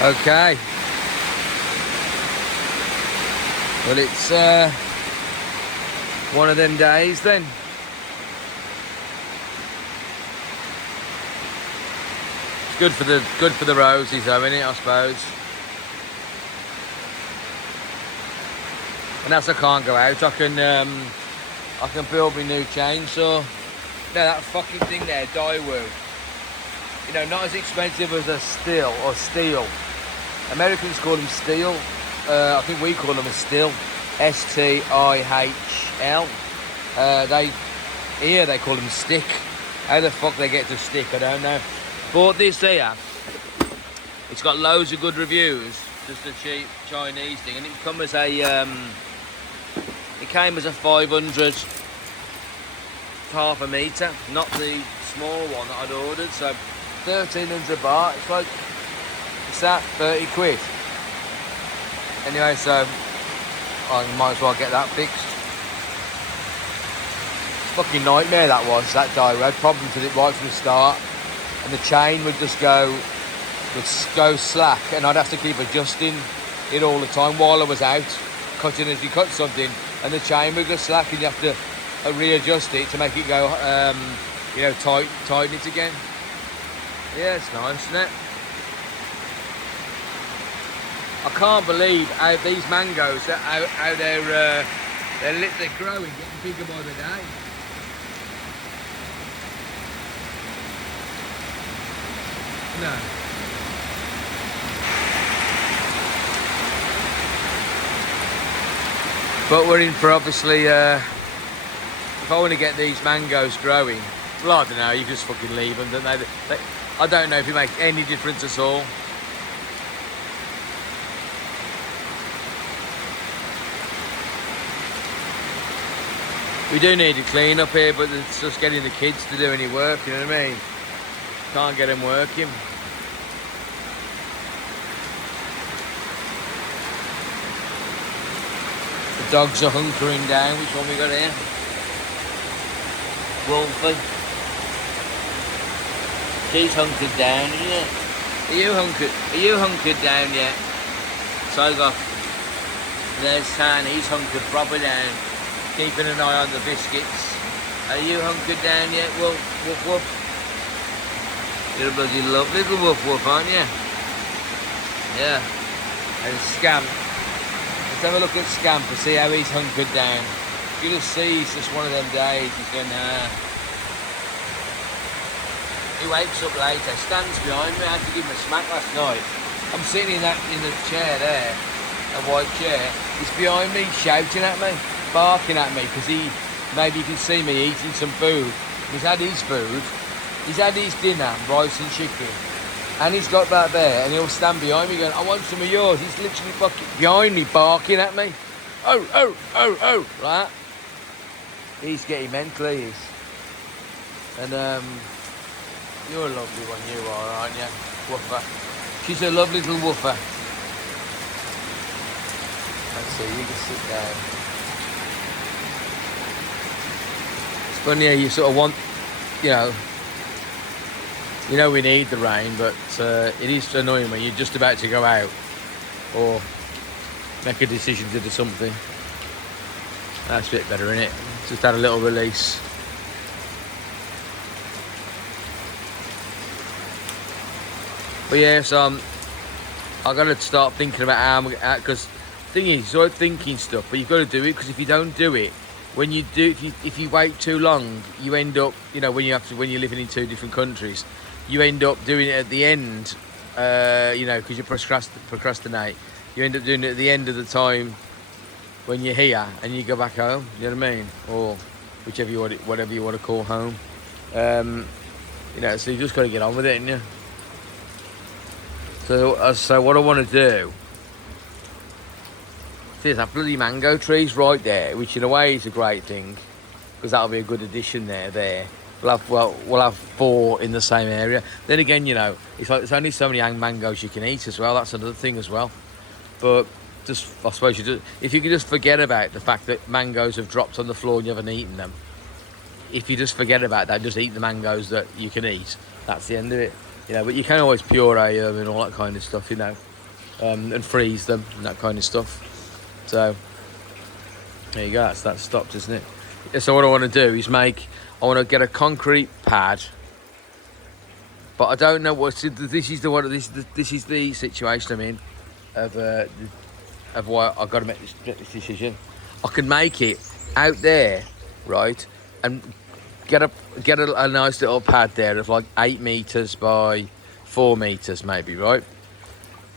Okay. Well, it's one of them days then. It's good for the roses though, isn't it, I suppose. And as I can't go out, I can build my new chainsaw. No, that fucking thing there, Daewoo. You know, not as expensive as a steel. Americans call them steel. I think we call them a still. S-T-I-H-L. They call them stick. How the fuck they get to stick, I don't know. Bought this here. It's got loads of good reviews. Just a cheap Chinese thing, and it came as a 500 half a metre, not the small one that I'd ordered. So 1,300 baht. It's like, it's that 30 quid. Anyway, so I might as well get that fixed. Fucking nightmare that was, that Daewoo. I had problems with it right from the start, and the chain would just go slack, and I'd have to keep adjusting it all the time while I was out cutting. As you cut something, and the chain would go slack, and you have to readjust it to make it go, tighten it again. Yeah, it's nice, isn't it? I can't believe how these mangoes, how they're growing, getting bigger by the day. No. But we're in for, obviously, if I want to get these mangoes growing, well, I don't know, you just fucking leave them, don't they? I don't know if it makes any difference at all. We do need to clean up here, but it's just getting the kids to do any work, you know what I mean? Can't get them working. The dogs are hunkering down. Which one we got here? Wolfie. She's hunkered down, isn't it? Are you hunkered down yet? So I got, there's San, he's hunkered proper down. Keeping an eye on the biscuits. Are you hunkered down yet? Woof, woof, woof. You're a bloody lovely little woof, woof, aren't you? Yeah. And Scamp. Let's have a look at Scamp and see how he's hunkered down. You just see, it's just one of them days. He's going, He wakes up later, stands behind me. I had to give him a smack last night. I'm sitting in the chair there, a white chair. He's behind me, shouting at me, barking at me, because maybe he can see me eating some food. He's had his food, he's had his dinner, rice and chicken, and he's got that there, and he'll stand behind me going, I want some of yours. He's literally fucking behind me, barking at me. Oh, right? He's getting mental, he is. And, you're a lovely one, you are, aren't you? Woofer. She's a lovely little woofer. Let's see, you can sit down. It's funny how you sort of want, you know we need the rain, but it is annoying when you're just about to go out or make a decision to do something. That's a bit better, isn't it? Just had a little release. But yeah, so I've got to start thinking about how, because the thing is, you're thinking stuff, but you've got to do it, because if you don't do it, when you do, if you wait too long, you end up, when you're living in two different countries, you end up doing it at the end, because you procrastinate. You end up doing it at the end of the time when you're here and you go back home. You know what I mean? Or whatever you want to call home. So you just got to get on with it, ain't you? So what I want to do, there's that bloody mango trees right there, which in a way is a great thing, because that'll be a good addition there. We'll have 4 in the same area. Then again, it's like there's only so many mangoes you can eat as well. That's another thing as well. But I suppose if you could just forget about the fact that mangoes have dropped on the floor and you haven't eaten them. If you just forget about that, just eat the mangoes that you can eat. That's the end of it. You know, but you can always puree them and all that kind of stuff, you know, and freeze them and that kind of stuff. So there you go. That's stopped, isn't it? Yeah, so what I want to do is I want to get a concrete pad, but I don't know what. This is the situation I'm in of why I've got to make this decision. I can make it out there, right, and get a nice little pad there of like 8 meters by 4 meters maybe, right?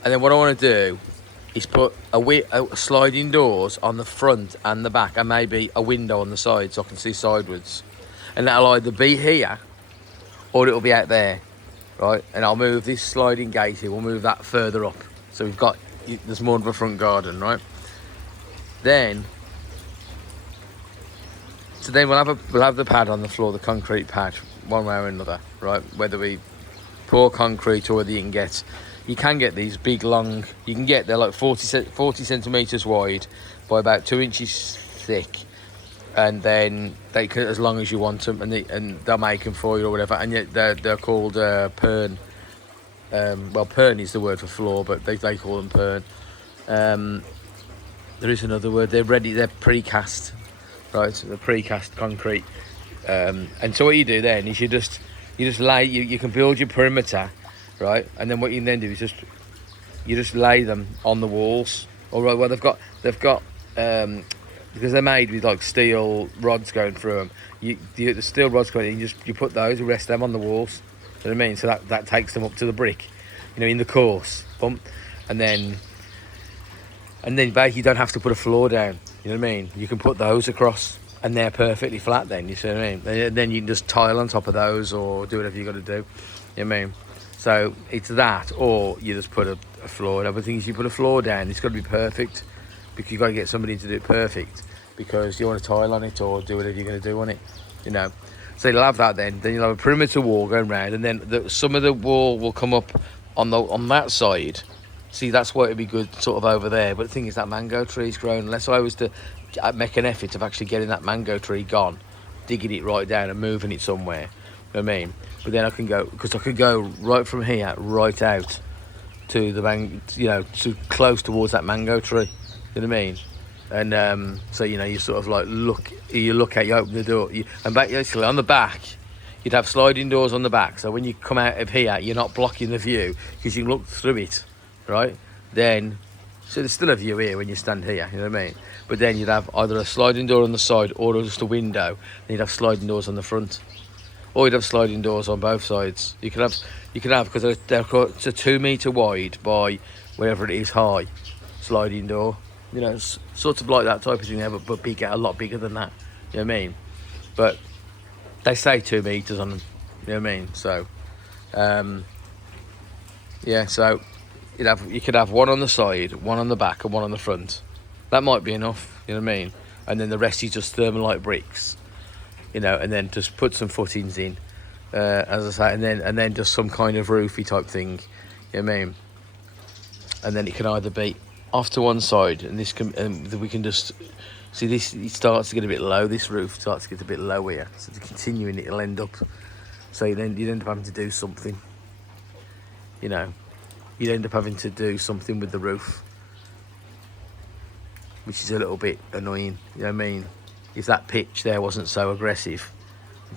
And then what I want to do is put a sliding doors on the front and the back, and maybe a window on the side so I can see sideways. And that'll either be here or it'll be out there, right? And I'll move this sliding gate here, we'll move that further up. So there's more of a front garden, right? So then we'll have the pad on the floor, the concrete pad, one way or another, right? Whether we pour concrete or whether you can get these big long, they're like 40 centimetres wide by about 2 inches thick, and then they can, as long as you want them, and they'll make them for you or whatever, and yet they're called pern. Well, pern is the word for floor, but they call them pern. There is another word. They're precast, right? So they're precast concrete. And so what you do then is you just lay. You can build your perimeter, right? And then what you can then do is you just lay them on the walls. All right. Well, they've got because they're made with like steel rods going through them. The steel rods going in, you put those, you rest them on the walls. You know what I mean? So that takes them up to the brick, you know, in the course. Boom. And then basically you don't have to put a floor down. You know what I mean? You can put those across and they're perfectly flat then, you see what I mean? And then you can just tile on top of those or do whatever you got to do. You know what I mean? So it's that, or you just put a floor. The other thing is you put a floor down, it's got to be perfect, because you've got to get somebody to do it perfect, because you want to tile on it or do whatever you're going to do on it, you know. So you'll have that then you'll have a perimeter wall going round, and then some of the wall will come up on that side. See, that's why it'd be good sort of over there. But the thing is, that mango tree's grown. Unless I was to make an effort of actually getting that mango tree gone, digging it right down and moving it somewhere. You know what I mean? But then I can go right from here right out to to close towards that mango tree. You know what I mean? And so you sort of like you open the door, and basically on the back you'd have sliding doors on the back. So when you come out of here, you're not blocking the view because you can look through it. Right, so there's still a view here when you stand here, you know what I mean? But then you'd have either a sliding door on the side or just a window, and you'd have sliding doors on the front, or you'd have sliding doors on both sides. You could have because it's a 2 meter wide by whatever it is high sliding door, you know, it's sort of like that type of thing there, but bigger, a lot bigger than that, you know what I mean? But they say 2 meters on them, you know what I mean? So yeah, so you could have one on the side, one on the back, and one on the front. That might be enough, you know what I mean? And then the rest is just thermalite bricks, you know, and then just put some footings in, as I say, and then just some kind of roofy type thing, you know what I mean? And then it can either be off to one side, and we can just see this. It starts to get a bit low. This roof starts to get a bit low here, so to continuing it'll end up. So you'd end up having to do something, you know. You'd end up having to do something with the roof, which is a little bit annoying, you know what I mean? If that pitch there wasn't so aggressive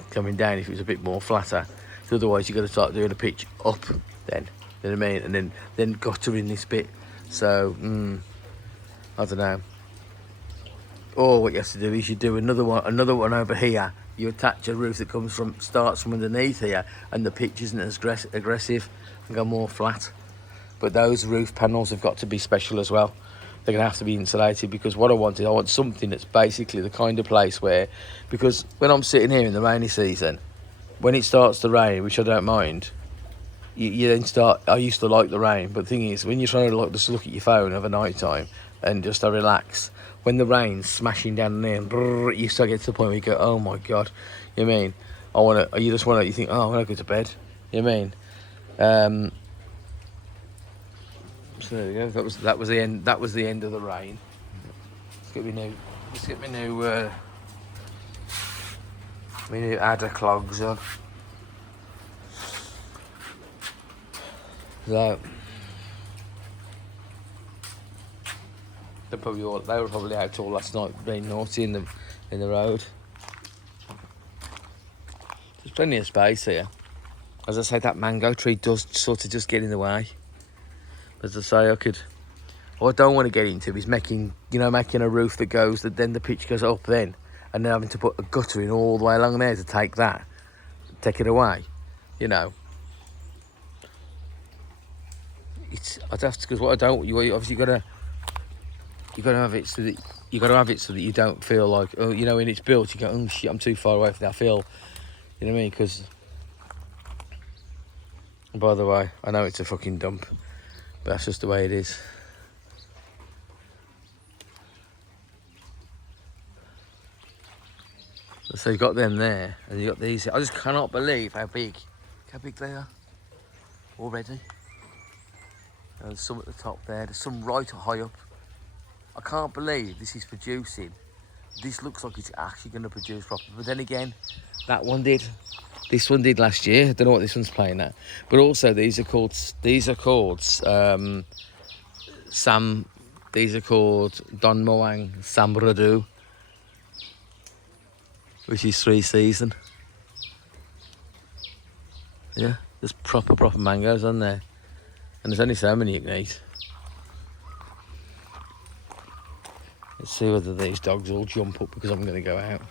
coming down, if it was a bit more flatter. So otherwise you've got to start doing a pitch up then, you know what I mean? And then guttering this bit. So I don't know. Or what you have to do is you do another one over here. You attach a roof that starts from underneath here, and the pitch isn't as aggressive and go more flat. But those roof panels have got to be special as well. They're going to have to be insulated, because what I want something that's basically the kind of place where, because when I'm sitting here in the rainy season, when it starts to rain, which I don't mind, you then start, I used to like the rain, but the thing is, when you're trying to just look at your phone over night time and just to relax, when the rain's smashing down there and brrr, you start getting to the point where you go, oh my God, you know what I mean? You think, oh, I want to go to bed, you know what I mean? So there we go. That was the end. That was the end of the rain. Let's get my new adder clogs on. So they were probably out all last night being naughty in the road. There's plenty of space here. As I say, that mango tree does sort of just get in the way. As I say, what I don't want to get into is making a roof that goes, that then the pitch goes up then, and then having to put a gutter in all the way along there to take it away, you know. I'd have to, because what I don't, you obviously gotta have it so that you don't feel like, oh, you know, when it's built, you go, oh shit, I'm too far away from that. I feel, you know what I mean? Because, by the way, I know it's a fucking dump, but that's just the way it is. So you got them there, and you got these. I just cannot believe how big they are already. And there's some at the top there. There's some right high up. I can't believe this is producing. This looks like it's actually going to produce properly. But then again, that one did. This one did last year. I don't know what this one's playing at. But also, these are called Don Moang Samradu, which is 3 season. Yeah, there's proper mangoes on there. And there's only so many you can eat. Let's see whether these dogs all jump up because I'm going to go out.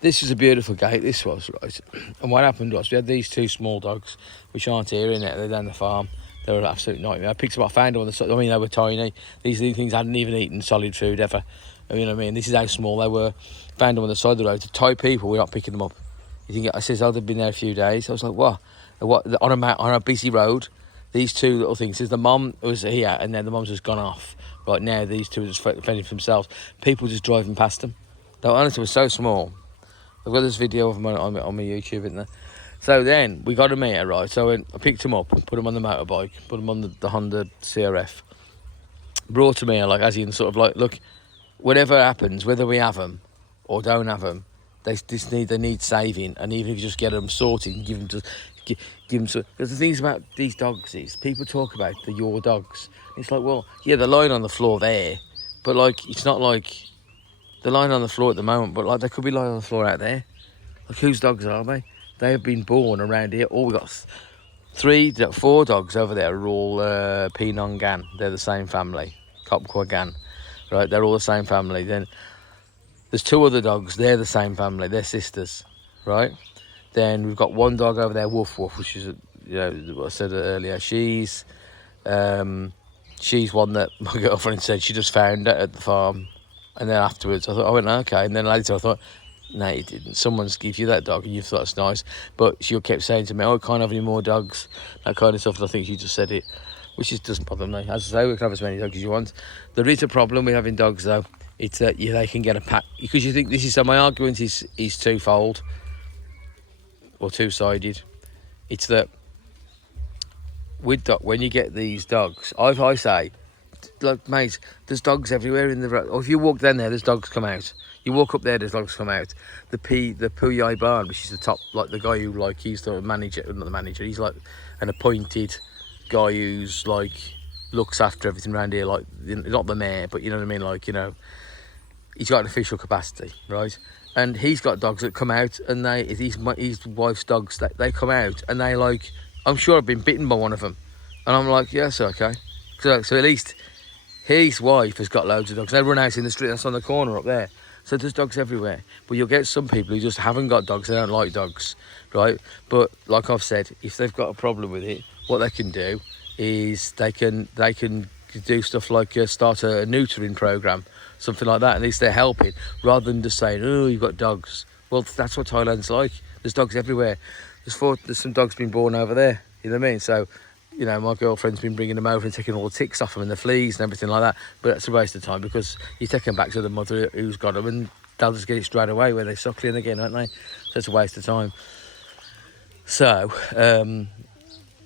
This is a beautiful gate, this was, right? And what happened was, we had these 2 small dogs, which aren't here in it, they're down the farm. They were an absolute nightmare. I picked them up, found them on the side. I mean, they were tiny. These things hadn't even eaten solid food ever. You know what I mean? This is how small they were. Found them on the side of the road. To Thai people, we're not picking them up. You think, I says, oh, they've been there a few days. I was like, what? On a busy road, these 2 little things. Says the mum was here, and then the mum's just gone off. Right now, these 2 are just fending for themselves. People just driving past them. They honestly were so small. I've got this video of them on my YouTube, isn't there? So then we got them here, right? So I picked them up and put them on the motorbike, put them on the Honda CRF. Brought them here, like, as in sort of like, look, whatever happens, whether we have them or don't have them, they need saving. And even if you just get them sorted and give them some. Because the things about these dogs is, people talk about your dogs. It's like, well, yeah, they're lying on the floor there, but like, it's not like they're lying on the floor at the moment, but like, they could be lying on the floor out there. Like, whose dogs are they? They have been born around here. We got 4 dogs over there are all Penang Gan. They're the same family, Kopkwa Gan, right? They're all the same family. Then there's 2 other dogs. They're the same family. They're sisters, right? Then we've got 1 dog over there, Woof Woof, which is, you know, what I said earlier. She's one that my girlfriend said she just found it at the farm. And then afterwards, I went, okay. And then later I thought, no, you didn't. Someone's give you that dog and you thought it's nice. But she kept saying to me, oh, I can't have any more dogs, that kind of stuff. And I think she just said it, which doesn't bother me. As I say, we can have as many dogs as you want. There is a problem with having dogs, though. It's that they can get a pack. Because you think this is, so my argument is twofold, or 2-sided. It's that when you get these dogs, I say, look, mate, there's dogs everywhere in the road. Or if you walk down there, there's dogs come out. You walk up there, there's dogs come out. The Puyai Barn, which is the top, like the guy who, like, he's the manager, not the manager, he's like an appointed guy who's like looks after everything around here, like, not the mayor, but you know what I mean, like, you know, he's got an official capacity, right? And he's got dogs that come out, and his wife's dogs, they come out, and they, like, I'm sure I've been bitten by one of them, and I'm like, yes, okay. So at least his wife has got loads of dogs. They run out in the street, that's on the corner up there. So there's dogs everywhere. But you'll get some people who just haven't got dogs, they don't like dogs, right? But like I've said, if they've got a problem with it, what they can do is they can do stuff like start a neutering program, something like that. At least they're helping, rather than just saying, oh, you've got dogs. Well, that's what Thailand's like. There's dogs everywhere. There's some dogs been born over there, you know what I mean? So, you know, my girlfriend's been bringing them over and taking all the ticks off them and the fleas and everything like that. But that's a waste of time, because you take them back to the mother who's got them, and they'll just get it straight away where they're suckling again, aren't they? So it's a waste of time. So,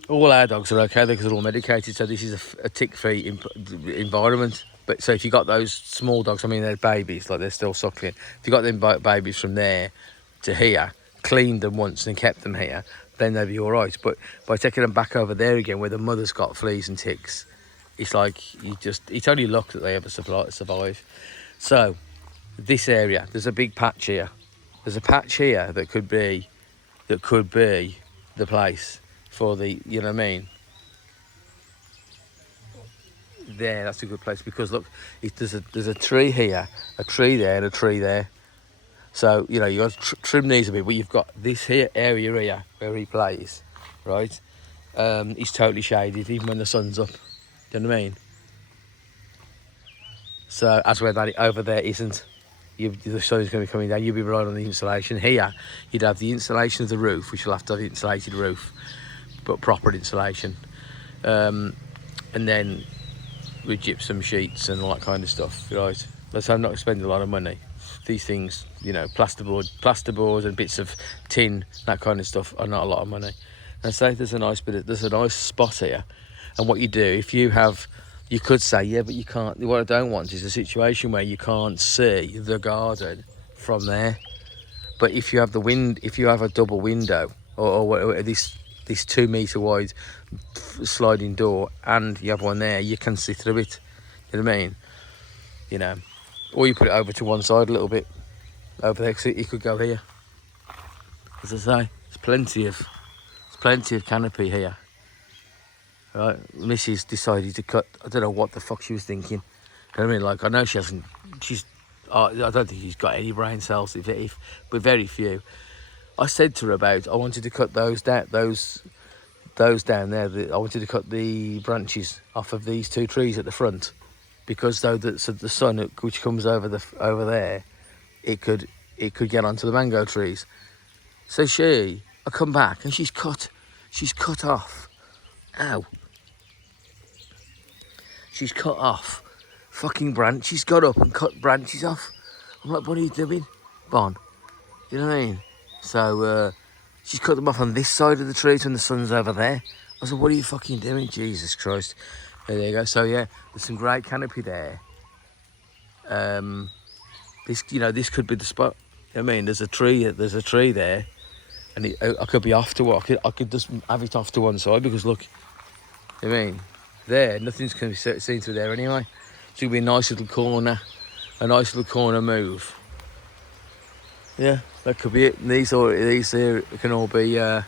all our dogs are okay because they're all medicated. So this is a tick-free environment. But so if you got those small dogs, I mean, they're babies, like they're still suckling. If you got them babies from there to here, cleaned them once and kept them here, then they'd be all right. But by taking them back over there again, where the mother's got fleas and ticks, it's like it's only luck that they ever survive. So this area, there's a big patch here. There's a patch here that could be the place for the, you know what I mean? There, that's a good place, because look, there's a tree here, a tree there, and a tree there. So, you know, you got to trim these a bit, but you've got this here area here where he plays, right? He's totally shaded, even when the sun's up. Do you know what I mean? So, as where that over there isn't, the sun's going to be coming down. You'll be relying on the insulation. Here, you'd have the insulation of the roof, which you'll have to have insulated roof, but proper insulation. And then with gypsum sheets and all that kind of stuff, right? Let's I'm not spending a lot of money. These things, you know, plasterboards and bits of tin, that kind of stuff, are not a lot of money. And say there's a nice spot here, and what you do, if you could say, yeah, but you can't. What I don't want is a situation where you can't see the garden from there. But if you have a double window, or this 2 metre wide sliding door, and you have one there, you can see through it. You know what I mean? You know, or you put it over to one side a little bit over there, because it could go here. As I say, there's plenty of canopy here. Right, Mrs. decided to cut. I don't know what the fuck she was thinking. You know what I mean? Like, I know she hasn't. I don't think she's got any brain cells, but very few. I said to her about, I wanted to cut those down down there. I wanted to cut the branches off of these 2 trees at the front, because so the sun which comes over there, it could get onto the mango trees. So I come back and she's cut off. Ow. She's cut off fucking branch. She's got up and cut branches off. I'm like, what are you doing, Bon? You know what I mean? So she's cut them off on this side of the trees when the sun's over there. I said, what are you fucking doing? Jesus Christ. There you go. So yeah, there's some great canopy there. This could be the spot. You know what I mean? There's a tree there, and I could be off to what? I could just have it off to one side, because look, you know what I mean? There, nothing's going to be seen through there anyway. It's going to be a nice little corner move. Yeah, that could be it. And these here can all be all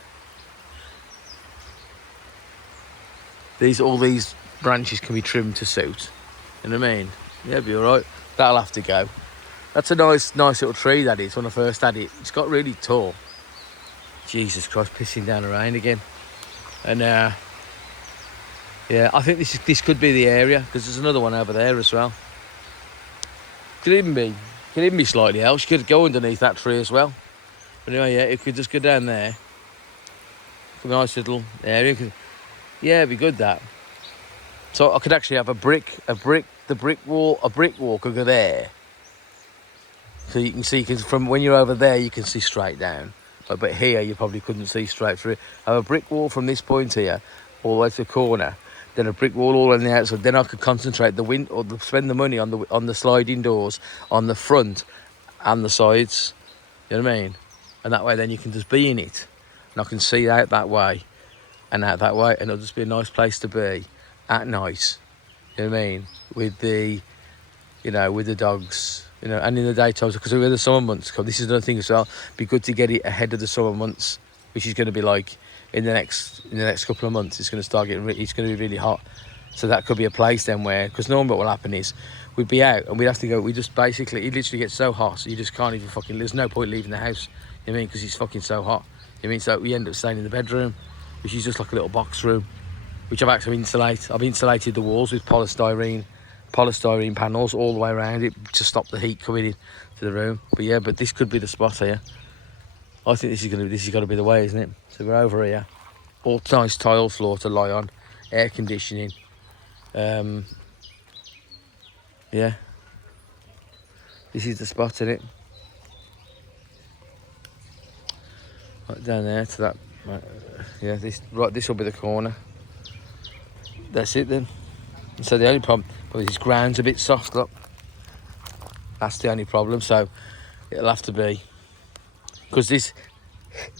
these branches can be trimmed to suit. You know what I mean? Yeah, it'll be all right. That'll have to go. That's a nice little tree, that is. When I first had it, it's got really tall. Jesus Christ, pissing down the rain again. And yeah, I think this could be the area, because there's another one over there as well. Could even be slightly else. You could go underneath that tree as well. But anyway, yeah, it could just go down there. A nice little area. Yeah, it'd be good, that. So I could actually have a brick wall could go there. So you can see, because from when you're over there, you can see straight down. But here, you probably couldn't see straight through. I have a brick wall from this point here, all the way to the corner. Then a brick wall all on the outside. Then I could concentrate spend the money on the sliding doors on the front and the sides. You know what I mean? And that way, then you can just be in it, and I can see out that way and out that way, and it'll just be a nice place to be at night. You know what I mean? With the dogs. You know, and in the daytime, because we're the summer months come. This is another thing as well. Be good to get it ahead of the summer months, which is going to be like in the next couple of months. It's going to start getting. It's going to be really hot. So that could be a place then where, because normally what will happen is we'd be out and we'd have to go. We just basically, it literally gets so hot, so you just can't even fucking. There's no point leaving the house. You know what I mean? Because it's fucking so hot. You know what I mean? So we end up staying in the bedroom, which is just like a little box room, which I've actually insulated. I've insulated the walls with polystyrene panels all the way around it to stop the heat coming in to the room. But yeah, this could be the spot here. I think this is got to be the way, isn't it? So we're over here, all nice tile floor to lie on, air conditioning. Yeah, this is the spot, isn't it? Right down there to that. Right, yeah, this will be the corner. That's it then. So the only problem, well, this ground's a bit soft, look. That's the only problem, so it'll have to be, because this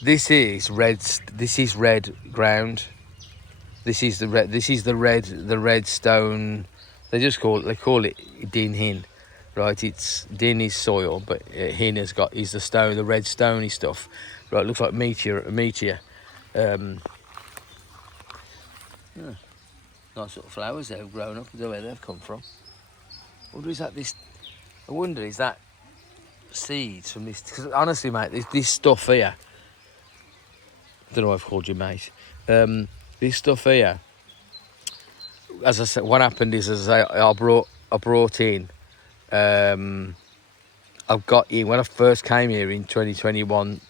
This is red. This is red ground. This is the red. This is the red. The red stone. They call it din hin, right? It's din is soil, but hin is the stone, the red stony stuff. Right, it looks like meteor. Yeah. Nice little flowers that have grown up. I don't know where they've come from. I wonder is that seeds from this? Because honestly, mate, this stuff here. I don't know why I've called you mate. This stuff here. As I said, what happened is, as I brought in. I've got in when I first came here in 2021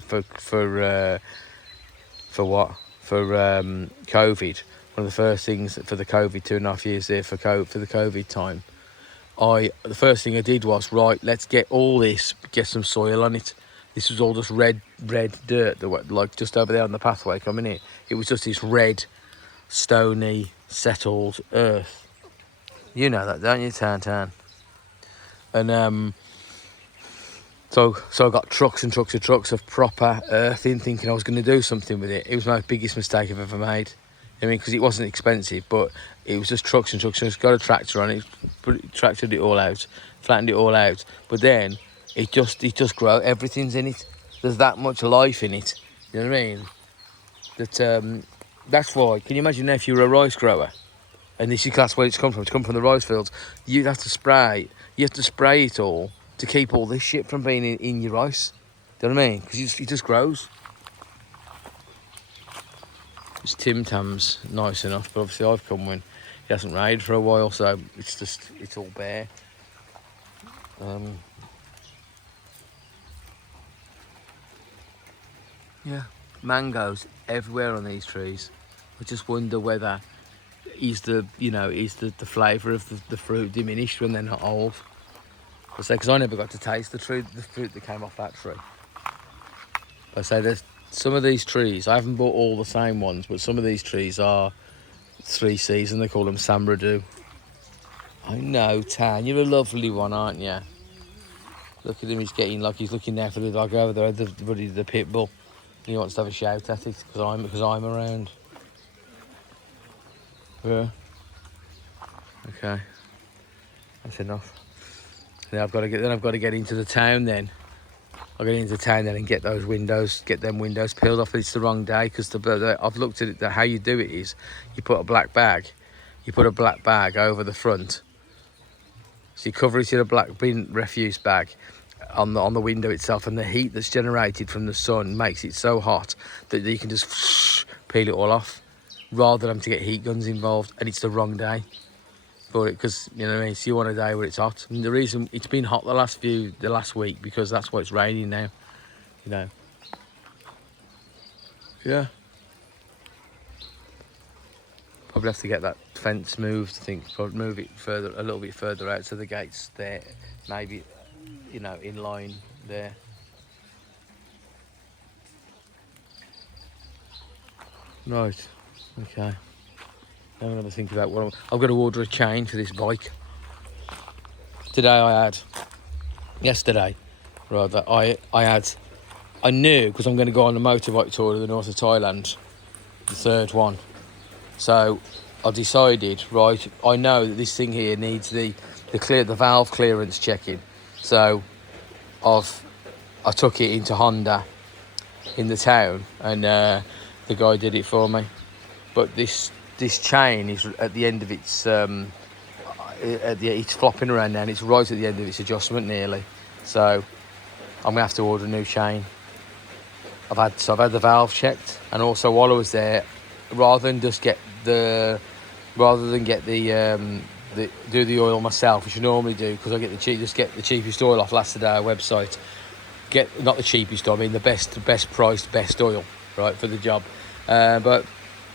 for COVID. One of the first things for the COVID 2.5 years there for the COVID time. The first thing I did was, right, let's get some soil on it. This was all just red dirt, like just over there on the pathway coming in. It was just this red, stony, settled earth. You know that, don't you, Tan? And so I got trucks and trucks and trucks of proper earth in, thinking I was going to do something with it. It was my biggest mistake I've ever made. I mean, because it wasn't expensive, but it was just trucks and trucks. I just got a tractor on it, tractored it all out, flattened it all out. But then it just grows. Everything's in it. There's that much life in it. You know what I mean? That's why. Can you imagine if you were a rice grower, and that's where it's come from? It's come from the rice fields. You'd have to spray. You have to spray it all to keep all this shit from being in your rice. Do you know what I mean? Because it just grows. It's Tim Tam's nice enough, but obviously I've come when he hasn't rained for a while, so it's all bare. Yeah, mangoes everywhere on these trees. I just wonder whether is the flavour of the fruit diminished when they're not old. I say, because I never got to taste the fruit that came off that tree. I say there's some of these trees, I haven't bought all the same ones, but some of these trees are 3 season. They call them Samradu. I know, Tan, you're a lovely one, aren't you? Look at him, he's looking there for the dog over there, the pit bull. He wants to have a shout at it because I'm around. Yeah. Okay. That's enough. Then I've got to get into the town then. I'll get into town then and get them windows peeled off. It's the wrong day because I've looked at it. How you do it is you put a black bag over the front. So you cover it in a black bin refuse bag on the window itself, and the heat that's generated from the sun makes it so hot that you can just peel it all off, rather than to get heat guns involved. And it's the wrong day for it, because you know what I mean. So you want a day where it's hot. And the reason it's been hot the last week because that's why it's raining now. You know. Yeah. Probably have to get that fence moved. I think probably move it a little bit further out so the gate's there, maybe, you know, in line there. Right. Okay. I'm gonna have to think about I've got to order a chain for this bike. Yesterday, rather, I knew, because I'm going to go on a motorbike tour to the north of Thailand, the third one. So I decided, right, I know that this thing here needs the valve clearance checking. So I took it into Honda in the town, and the guy did it for me. But this chain is at the end of its it's flopping around now, and it's right at the end of its adjustment nearly. So I'm gonna have to order a new chain. I've had the valve checked, and also while I was there, rather than get the do the oil myself, which I normally do, because I get the cheapest oil off Last Day website. Not the cheapest, I mean the best priced, best oil, right, for the job. But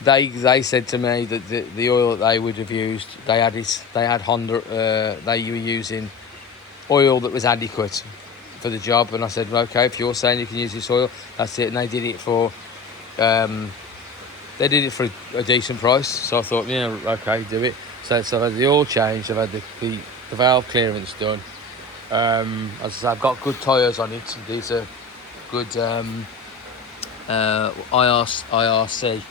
they said to me that the oil that they would have used, they had Honda, they were using oil that was adequate for the job. And I said, well, okay, if you're saying you can use this oil, that's it. And they did it for a decent price. So I thought, yeah, okay, do it. So I've had the oil changed, I've had the valve clearance done. As I say, I've got good tyres on it. These are good IRC,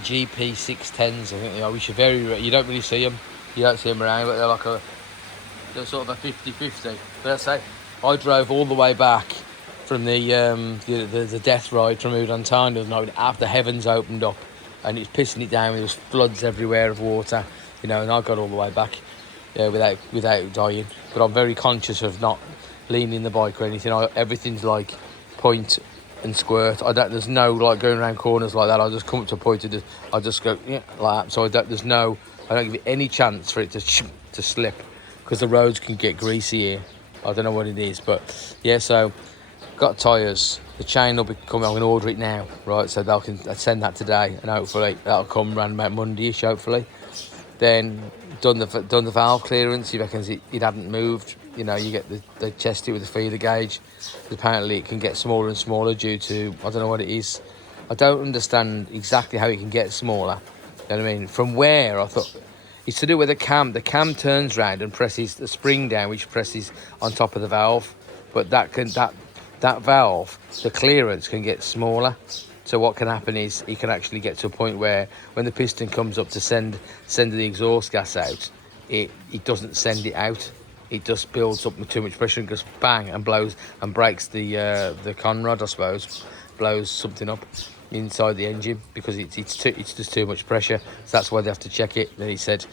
GP610s, I think they are, which are very rare. You don't really see them. You don't see them around, but they're sort of a 50-50. But I say, I drove all the way back from the death ride from Udon the night after the heavens opened up, and it's pissing it down. There was floods everywhere of water, and I got all the way back without dying. But I'm very conscious of not leaning the bike or anything. Everything's like point and squirt. There's no like going around corners like that. I just come up to a point I just go like that. So I don't give it any chance for it to slip, because the roads can get greasy here. I don't know what it is, but yeah. So got tyres. The chain will be coming. I'm going to order it now, right? So I'll send that today, and hopefully that'll come around about Monday-ish, hopefully. Then done the valve clearance. He reckons it hadn't moved. You get the test it with the feeler gauge. Apparently it can get smaller and smaller due to, I don't know what it is. I don't understand exactly how it can get smaller. You know what I mean? From where I thought it's to do with the cam. The cam turns round and presses the spring down, which presses on top of the valve. But that valve, the clearance can get smaller. So what can happen is it can actually get to a point where when the piston comes up to send the exhaust gas out, it doesn't send it out. It just builds up with too much pressure and goes bang and blows and breaks the conrod, I suppose, blows something up inside the engine because it's just too much pressure. So that's why they have to check it. Then he said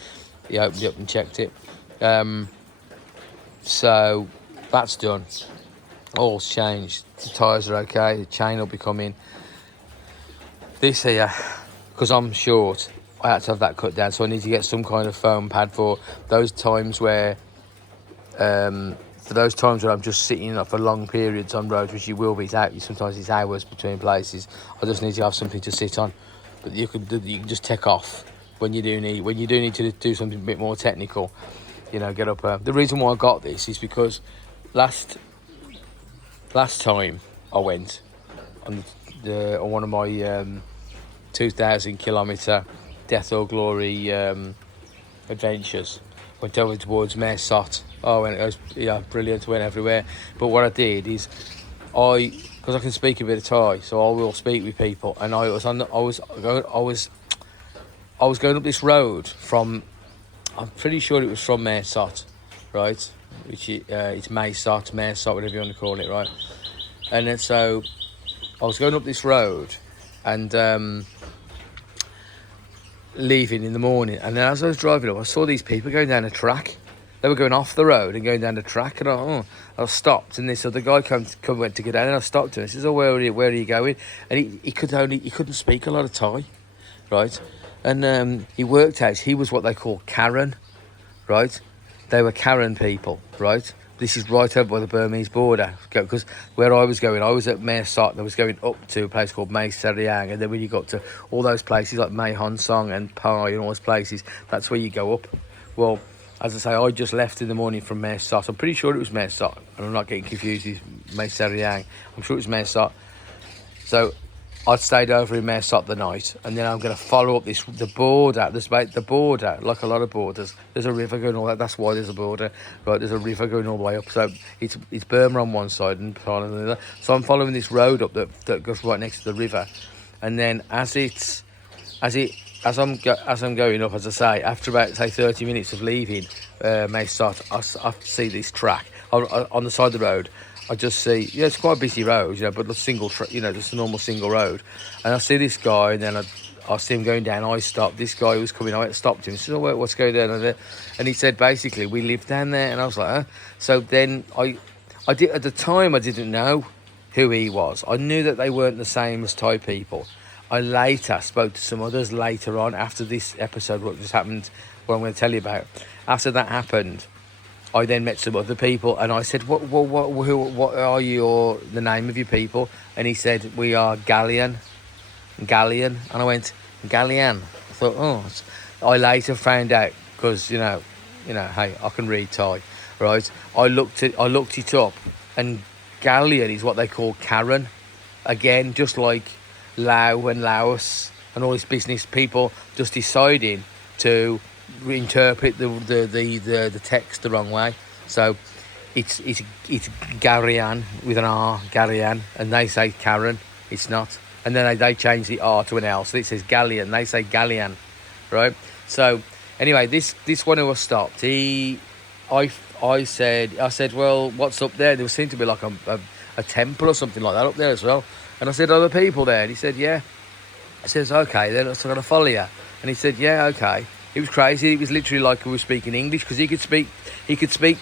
he opened it up and checked it. So that's done. All's changed. The tyres are okay. The chain will be coming. This here, because I'm short, I had to have that cut down, so I need to get some kind of foam pad for those times where I'm just sitting up for long periods on roads, which you will be. Sometimes it's hours between places. I just need to have something to sit on. But you can just take off when you do need to do something a bit more technical. Get up. The reason why I got this is because last time I went on one of my 2,000 kilometre death or glory adventures, went over towards Mersot. Oh, and it was brilliant. Went everywhere. But what I did is because I can speak a bit of Thai, so I will speak with people. And I was going up this road from, I'm pretty sure it was from Mersot, right? Which it's Mersot, whatever you want to call it, right? And then so I was going up this road and leaving in the morning, and then as I was driving up, I saw these people going down a track. They were going off the road and going down the track, and I stopped, and this other guy went to get down, and I stopped him. I says, "Oh, where are you going?" And he couldn't speak a lot of Thai, right? And he worked out he was what they call Karen, right? They were Karen people, right? This is right over by the Burmese border, because where I was going, I was at Mae Sot, and I was going up to a place called Mae Seriang, and then when you got to all those places like Mae Hon Song and Pai and all those places, that's where you go up. Well, as I say, I just left in the morning from Mae Sot. I'm pretty sure it was Mae Sot, and I'm not getting confused with Mae Seriang. I'm sure it was Mae Sot. So I stayed over in Mae Sot the night, and then I'm going to follow up the border. The border, like a lot of borders, there's a river going all that. That's why there's a border, right? There's a river going all the way up. So it's Burma on one side and Thailand on the other. So I'm following this road up that goes right next to the river, and then as I'm going up, as I say, after about 30 minutes of leaving Mae Sot, I see this track on the side of the road. I just see, it's quite a busy road, but the single, just a normal single road. And I see this guy, and then I see him going down. I stopped. This guy who was coming, I stopped him. He said, "Oh, what's going on?" And he said, basically, we live down there. And I was like, huh? So then I did, at the time, I didn't know who he was. I knew that they weren't the same as Thai people. I later spoke to some others later on after this episode, what just happened, what I'm going to tell you about. After that happened, I then met some other people, and I said, what are the name of your people? And he said, "We are Gallian. And I went, "Gallian." I thought, I later found out, because, hey, I can read Thai, right? I looked it up, and Gallian is what they call Karen. Again, just like Lao and Laos and all this business, people just deciding to interpret the text the wrong way. So it's Garian with an R, Garian, and they say Karen. It's not. And then they change the R to an L, so it says galleon. They say galleon, right? So anyway, this one who was stopped, I said, well, what's up there? There seemed to be like a temple or something like that up there as well. And I said, are there people there? And he said, yeah. I says, okay, then I'm going to follow you. And he said, yeah, okay. It was crazy. It was literally like we were speaking English, because he could speak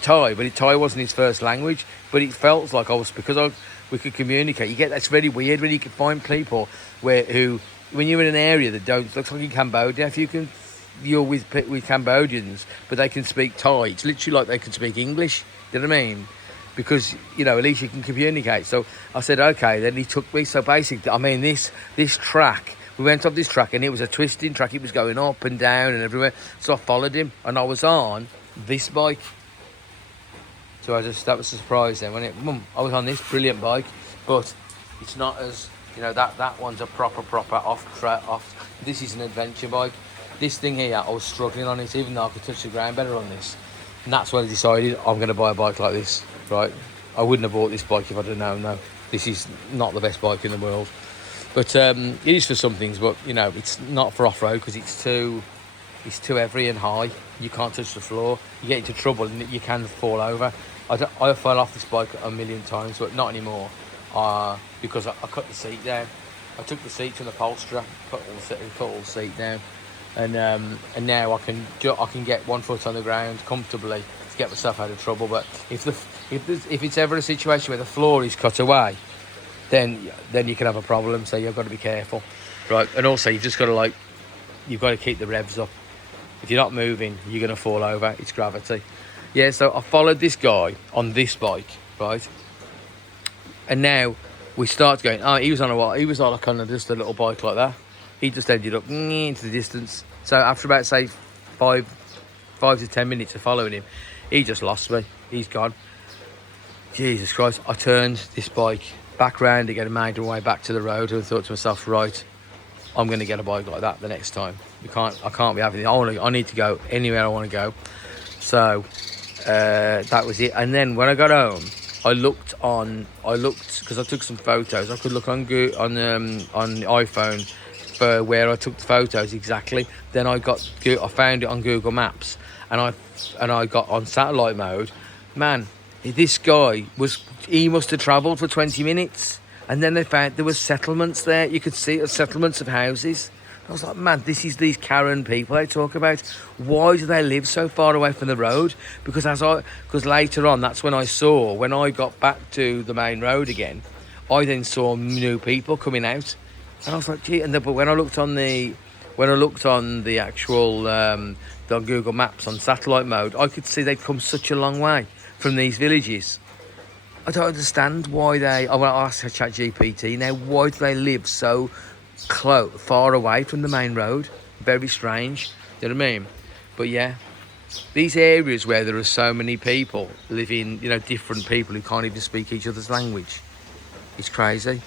Thai, but Thai wasn't his first language. But it felt like we could communicate. That's very weird when you can find people when you're in an area that looks like in Cambodia. You're with Cambodians, but they can speak Thai. It's literally like they can speak English. Do you know what I mean? Because, at least you can communicate. So I said, okay. Then he took me. So basically, I mean, this track. We went off this track, and it was a twisting track. It was going up and down and everywhere. So I followed him, and I was on this bike. So that was a surprise then, wasn't it? I was on this brilliant bike, but it's not as, that one's a proper off. This is an adventure bike. This thing here, I was struggling on it, even though I could touch the ground better on this. And that's when I decided I'm going to buy a bike like this, right? I wouldn't have bought this bike if I'd have known, no. This is not the best bike in the world. But it is for some things, but, it's not for off-road, because it's too heavy and high. You can't touch the floor. You get into trouble and you can fall over. I fell off this bike a million times, but not anymore, because I cut the seat down. I took the seat to the upholsterer, put all the seat down, and now I can get one foot on the ground comfortably to get myself out of trouble. But if it's ever a situation where the floor is cut away, then you can have a problem. So you've got to be careful, right? And also you've just got to you've got to keep the revs up. If you're not moving, you're going to fall over. It's gravity. Yeah, so I followed this guy on this bike, right? And now we start going. Oh, he was on just a little bike like that. He just ended up into the distance. So after about, say, 5 to 10 minutes of following him, he just lost me. He's gone. Jesus Christ! I turned this bike back round again and made my way back to the road, and thought to myself, right, I'm going to get a bike like that the next time. I can't be having it. I need to go anywhere I want to go. So that was it. And then when I got home, I looked because I took some photos. I could look on the iPhone for where I took the photos exactly. Then I found it on Google Maps, and I got on satellite mode. Man, this guy must have travelled for 20 minutes, and then they found there was settlements there. You could see settlements of houses. I was like, man, this is these Karen people they talk about. Why do they live so far away from the road? Because later on, that's when I got back to the main road again, I then saw new people coming out, and I was like, gee. But when I looked on the actual on Google Maps on satellite mode, I could see they'd come such a long way from these villages. I don't understand why I want to ask ChatGPT now. Why do they live so far away from the main road? Very strange. Do you know what I mean? But yeah, these areas where there are so many people living, different people who can't even speak each other's language, it's crazy.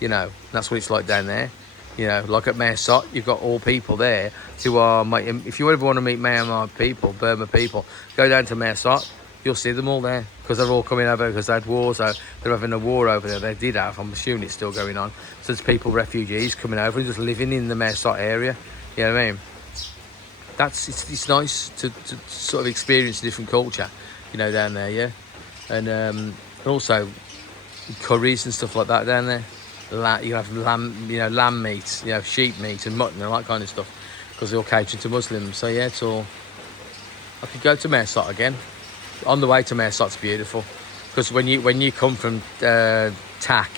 That's what it's like down there. Like at Mae Sot, you've got all people there who are. If you ever want to meet Myanmar people, Burma people, go down to Mae Sot. You'll see them all there, because they're all coming over because they had wars. So they're having a war over there. They did have. I'm assuming it's still going on. So there's refugees coming over and just living in the Mae Sot area. You know what I mean? It's nice to sort of experience a different culture, down there, yeah. And also curries and stuff like that down there. You have lamb meat, sheep meat and mutton and all that kind of stuff, because they're all catering to Muslims. So yeah, it's all. I could go to Mae Sot again. On the way to Mae Sot's beautiful, because when you come from Tak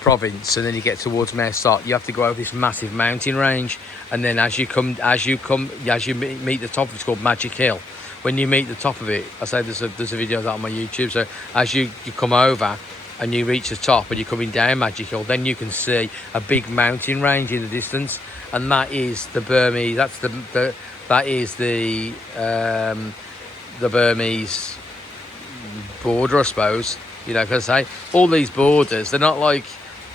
province and then you get towards Mae Sot, you have to go over this massive mountain range, and then as you meet the top, it's called Magic Hill. When you meet the top of it, I say there's a video of that on my YouTube. So as you come over and you reach the top and you're coming down Magic Hill, then you can see a big mountain range in the distance, and that is the Burmese. That is the Burmese border, I suppose. Because I say all these borders, they're not like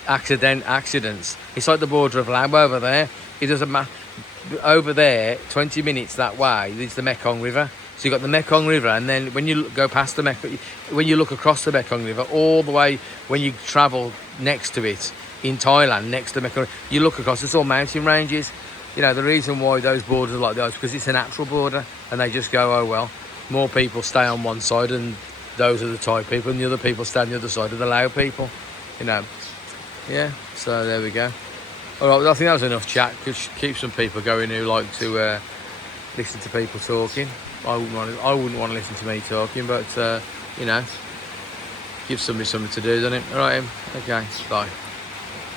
accidents. It's like the border of Laos over there. It doesn't matter. Over there, 20 minutes that way, there's the Mekong River. So you've got the Mekong River, and then when you go past the when you look across the Mekong River, all the way when you travel next to it, in Thailand next to Mekong. You look across, it's all mountain ranges. You know, the reason why those borders are like those because it's a natural border, and they just go, oh well. More people stay on one side, and those are the Thai people, and the other people stay on the other side of the Lao people. You know, yeah. So there we go. All right, well, I think that was enough chat. Could keep some people going who like to listen to people talking. I wouldn't want to listen to me talking, but you know, give somebody something to do, doesn't it? All right, okay, bye.